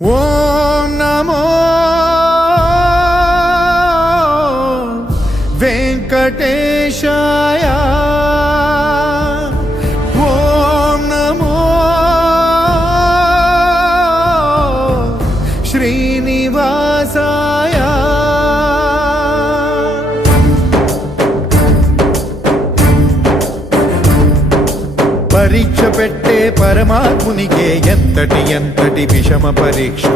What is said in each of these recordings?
ఓం నమో వెంకటేశాయ ఓం నమో శ్రీనివాసాయ పరీక్ష పెట్టే పరమాత్మునికే ఎంతటి విషమ పరీక్ష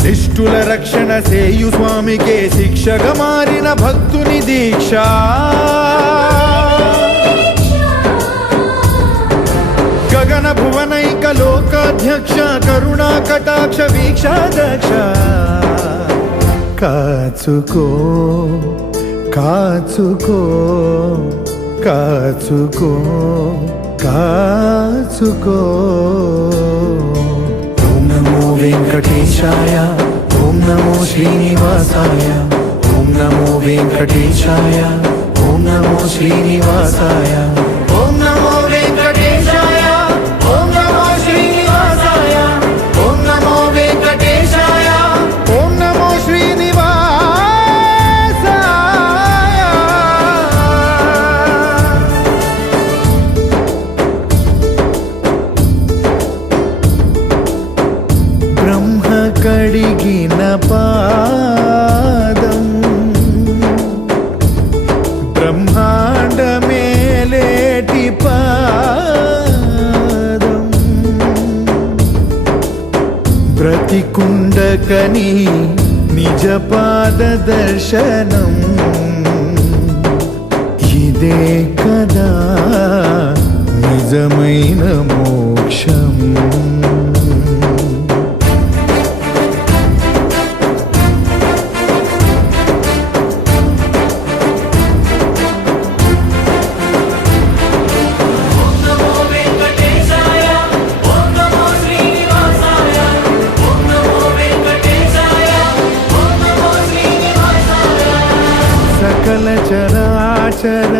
శిష్టుల రక్షణ సేయు స్వామికే శిక్షగా మారిన భక్తుని దీక్ష గగన భువనైక లోకాధ్యక్ష కరుణా కటాక్ష వీక్షాదక్ష కాచుకో కాచుకో కాచుకో కాచుకో ఓం నమో వెంకటేశాయ ఓం నమో శ్రీనివాసాయ ఓం నమో వెంకటేశాయ ఓం నమో శ్రీనివాసాయ ఓం నమో వెంకటేశాయ ఓం నమో శ్రీనివాసాయ ఓం నమో వెంకటేశాయ ఓం నమో శ్రీనివాసాయ బ్రహ్మ కడిగిన పాదం బ్రహ్మాండ మేలేటి పాదం బ్రతికుండకని నిజ పాద దర్శనం ఇదే కదా నిజమైన మోక్షం సకల చరాచర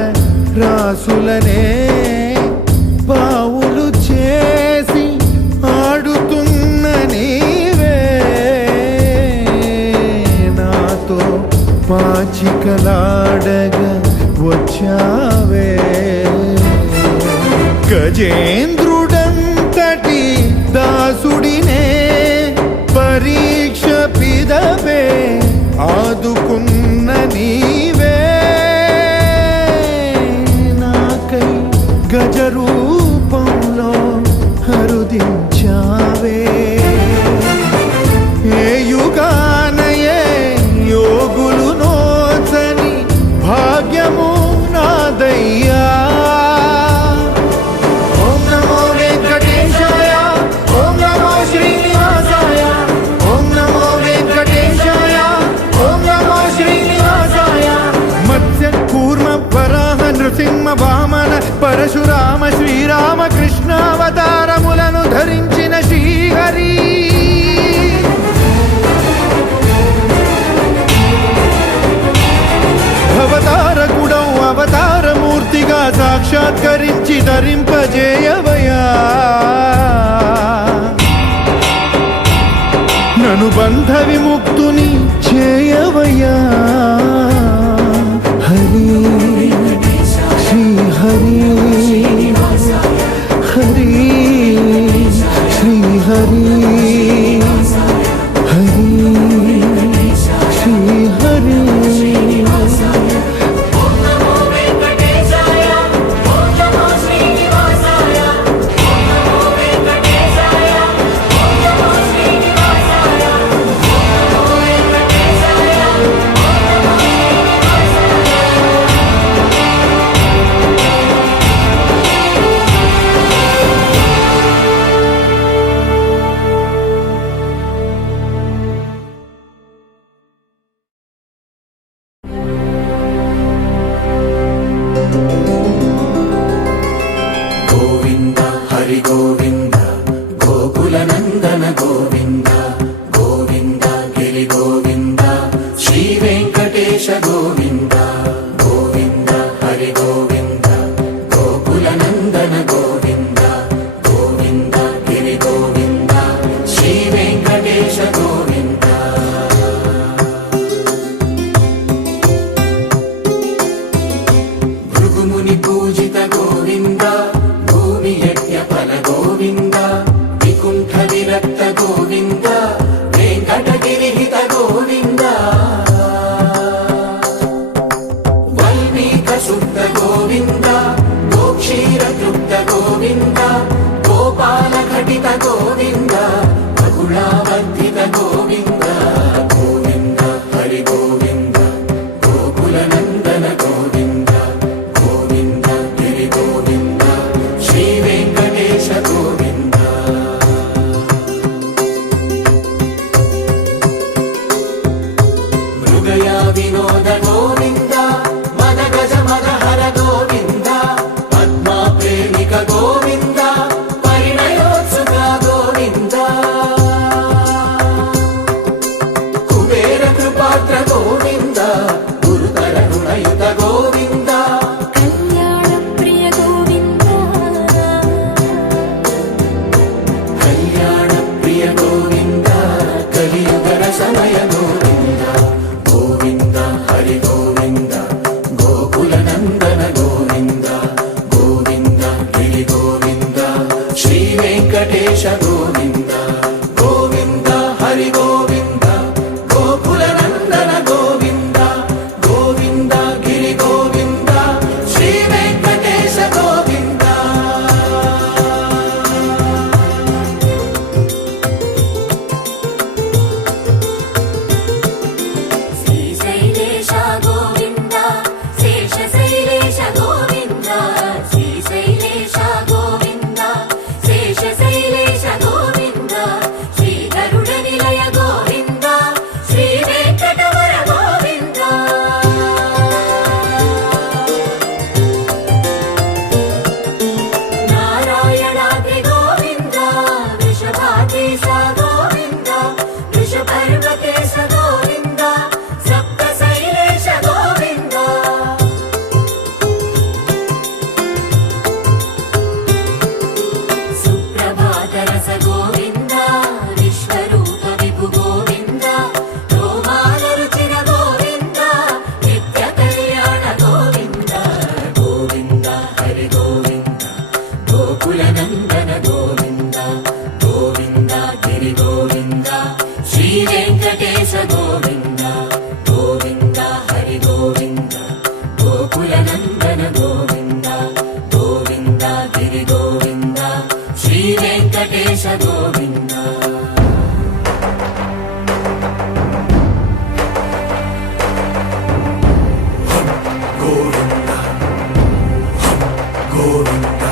రాసులనే పావులు చేసి ఆడుతున్న నీవే నాతో పాచికలాడగా వచ్చావే గజేంద్రుడంతటి దాసుడినే పరీక్ష పిదవే ఆదుకున్న నీవే నాకై గజ రూపంలో హరుదించావే ఏ యుగానయే యోగులు నోచని భాగ్యము నాదయ్యా ఓం నమో వెంకటేశాయ ఓం నమో శ్రీనివాసాయ ఓం నమో వెంకటేశాయ ఓం నమో శ్రీనివాసాయ మత్స్య కూర్మ వరాహ నృసింహ వామన పరశురామ శ్రీరామ కృష్ణావతారములను ధరించిన శ్రీహరి అవతారకుడౌ అవతారమూర్తిగా సాక్షాత్కరించి ధరింపజేయవయా నను బంధ విముక్తుని చేయవయా హరి శ్రీ హరి హరి శ్రీ హరి హరి శ్రీ హరి గోవింద హరి గోవింద గోకుల నందన గోవింద గోవింద గిరి గోవింద శ్రీ వెంకటేశ గోవింద గోవింద హరి గోవింద గోకుల నందన గోవింద గోవింద గోపాల ఘటిత గోవింద బహుళావర్ధిత గోవింద గోవింద హరి గోవింద గోకుల నందన గోవింద గోవింద గిరి గోవింద శ్రీ వెంకటేశ గోవింద మృగయా వినోద గోవింద మద గజ మద హర గోవింద పద్మా ప్రేమిక గోవింద పరిణయోత్సుక గోవింద కుబేర కృపాత్ర గోవింద గురుతర రుణయుత గోవింద కళ్యాణ ప్రియ గోవింద కళ్యాణ ప్రియ గోవింద కలియుగ రసమయ గోవింద గోవింద హరి గోవింద గోకుల నందన గోవింద గోవింద గిరి గోవింద శ్రీ వెంకటేశ గోవింద గోవింద హరి గోవింద గోకుల నందన గోవింద గోవింద గిరి గోవింద శ్రీ వెంకటేశ గోవింద శ్రీశైలేశ గోవింద శేషశైలేశ గోవింద శ్రీశైలేశ గోవింద శేషశైలేశ గోవింద శ్రీ గరుడ నిలయ గోవింద శ్రీ వెంకటవర గోవింద నారాయణాద్రి గోవింద వృషభాకేశ గోవింద వృషపర్వకేశ గోవింద సప్త శైలేశ గోవింద సుప్రభాత రస గోవింద విశ్వరూప విభు గోవింద రోమాల రుచిర గోవింద నిత్య కళ్యాణ గోవింద గోవింద హరి గోవింద గోకుల నందన గోవింద గోవింద గిరి గోవింద శ్రీ వెంకటేశ గోవింద గోవింద హరి గోవింద గోకుల నందన గోవింద గోవింద గిరి గోవింద శ్రీ వెంకటేశ గోవింద గోవింద గోవింద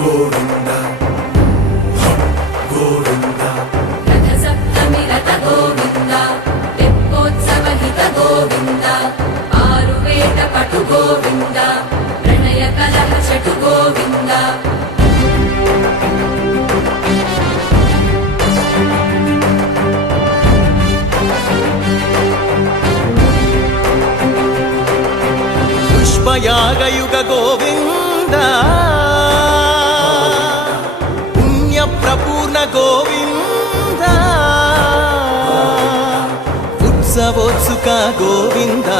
గోవింద గోవింద రథ సప్తమి రథ గోవింద తెప్పోత్సవ హిత గోవింద ఆరువేట పటు గోవింద ప్రణయ కలహ షటు గోవింద పుష్పయాగయుగ గోవింద పుణ్య ప్రపూర్ణ గోవింద ఉత్సవోత్సుక గోవింద